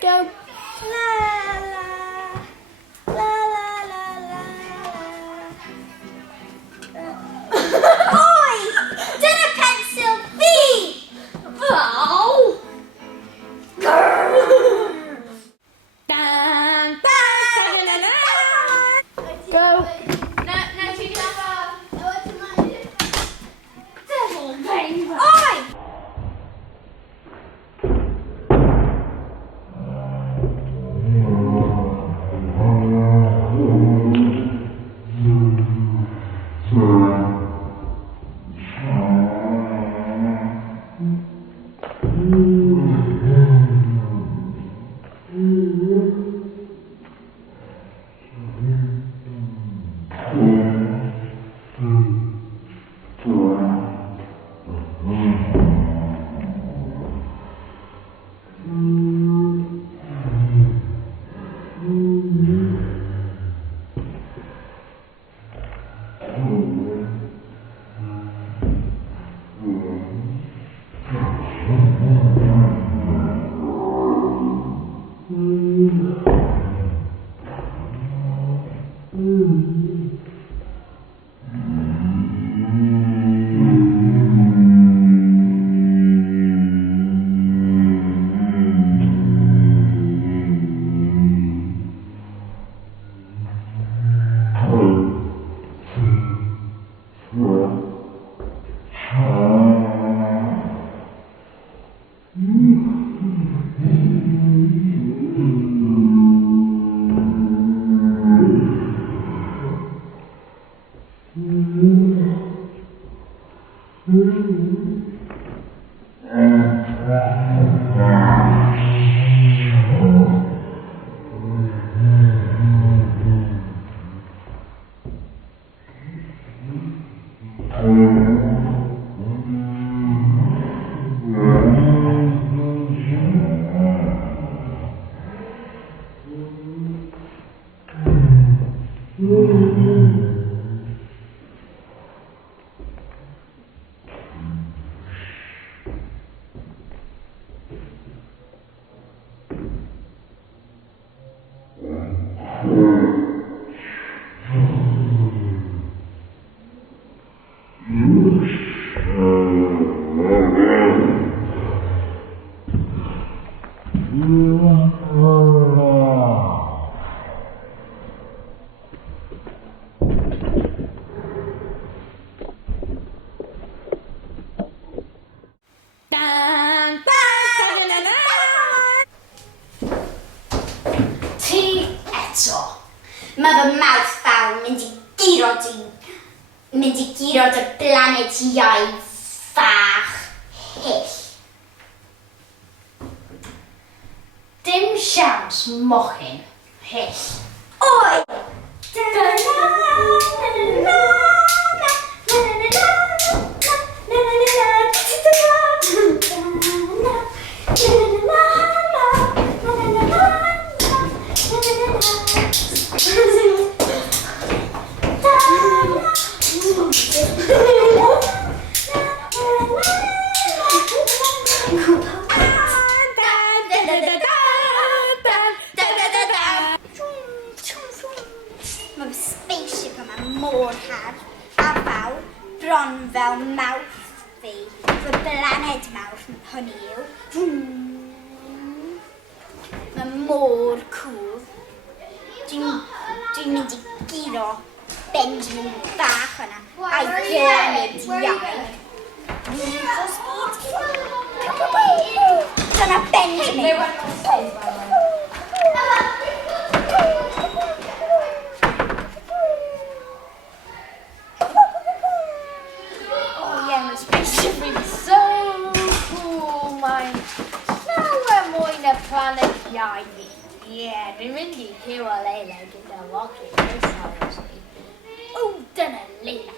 Go. Oi! Dyna pensil fi! Wow. Go. Oi! Mae fy mawrth fawr mynd i giro dy blanediau fach hyll. Dim siawns mochyn hyll. Oi! Mae'r spaceship yma mor had a fawr, bron fel mawrth fi. Fy blaned mawrth hynny yw. Mae mor cool. Dwi'n mynd i giro Benjamin bach yna a'i blanediau. Dyna Benjamin. Planediau fi. Ie, dwi'n mynd i hiw o Leila gyda rocket missiles fi. O, dyna Leila.